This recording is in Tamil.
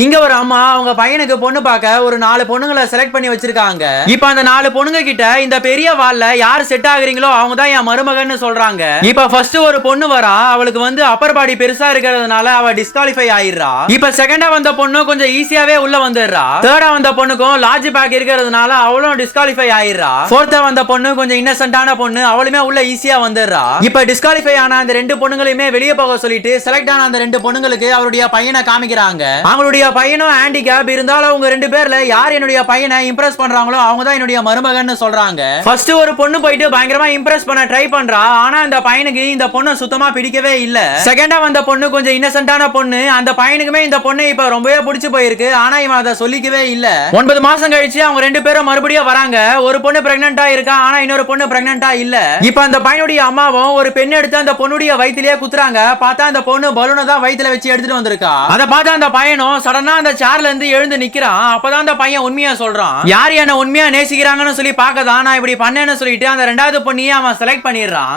இங்க ஒரு அம்மா அவங்க பையனுக்கு பொண்ணு பார்க்க ஒரு 4 பொண்ணுங்களை செலக்ட் பண்ணி வச்சிருக்காங்க. இப்ப அந்த 4 பொண்ணுங்க கிட்ட இந்த பெரிய வால்ல யார் செட் ஆகுறீங்களோ அவங்க தான் என் மருமகன்னு சொல்றாங்க. இப்ப ஃபர்ஸ்ட் ஒரு பொண்ணு வரா, அவளுக்கு வந்து அப்பர் பாடி பெருசா இருக்கிறதுனால அவ டிஸ்குவாலிஃபை ஆயிடுறா. இப்ப செகண்டா வந்த பொண்ணு கொஞ்சம் ஈஸியாவே உள்ள வந்துடுறா. தேர்டா வந்த பொண்ணுக்கும் லார்ஜ் பேக் இருக்கிறதுனால அவளும் டிஸ்குவாலிஃபை ஆயிடுறா. ஃபோர்த்தா வந்த பொண்ணு கொஞ்சம் இன்னசென்ட்டான பொண்ணு, அவளுமே உள்ள ஈஸியா வந்துடுறா. இப்ப டிஸ்குவாலிஃபை ஆன அந்த 2 பொண்ணுங்களையுமே வெளியே போக சொல்லிட்டு செலக்ட் ஆன அந்த 2 பொண்ணுங்களுக்கு அவருடைய பையனை காமிக்கிறாங்க. அவங்களுடைய பையனும் ஹேண்டிகேப் இருந்தாலும் அவங்க 2 பேர்ல யார் என்னுடைய பையனை இம்ப்ரெஸ் பண்றாங்களோ அவங்க தான் என்னுடைய மருமகன்னு சொல்றாங்க. ஃபர்ஸ்ட் ஒரு பொண்ணு போயிட்டு பயங்கரமா இம்ப்ரெஸ் பண்ண ட்ரை பண்றா. ஆனா அந்த பையனுக்கு இந்த பொண்ணு சுத்தமா பிடிக்கவே இல்ல. செகண்டா வந்த பொண்ணு கொஞ்சம் இன்னசென்ட்டான பொண்ணு, அந்த பையனுக்குமே இந்த பொண்ணு இப்ப ரொம்பவே பிடிச்சு போயிருக்கு. ஆனா இவன் அதை சொல்லிக்கவே இல்ல. 9 மாசம் கழிச்சு அவங்க 2 பேரும் மறுபடியும் வராங்க. ஒரு பொண்ணு பிரெக்னன்ட்டா இருக்கா, ஆனா இன்னொரு பொண்ணு பிரெக்னன்ட்டா இல்ல. இப்ப அந்த பையனுடைய அம்மாவும் ஒரு பெண் எடுத்து அந்த பொண்ணுடைய வயித்திலேயே குத்துறாங்க. பார்த்தா அந்த பொண்ணு பலூனை தான் வயித்துல வச்சு எடுத்துட்டு வந்திருக்கா. அதை பார்த்து அந்த பையனும் சடனா அந்த சேர்ல இருந்து எழுந்து நிக்கிறான். அப்பதான் அந்த பையன் உண்மையா சொல்றான். யார் என்ன உண்மையா நேசிக்கிறாங்கன்னு சொல்லி பார்க்கதான் நான் இப்படி பண்ணேன்னு சொல்லிட்டு அந்த 2வது பொண்ணியை அவன் செலக்ட் பண்ணிடுறான்.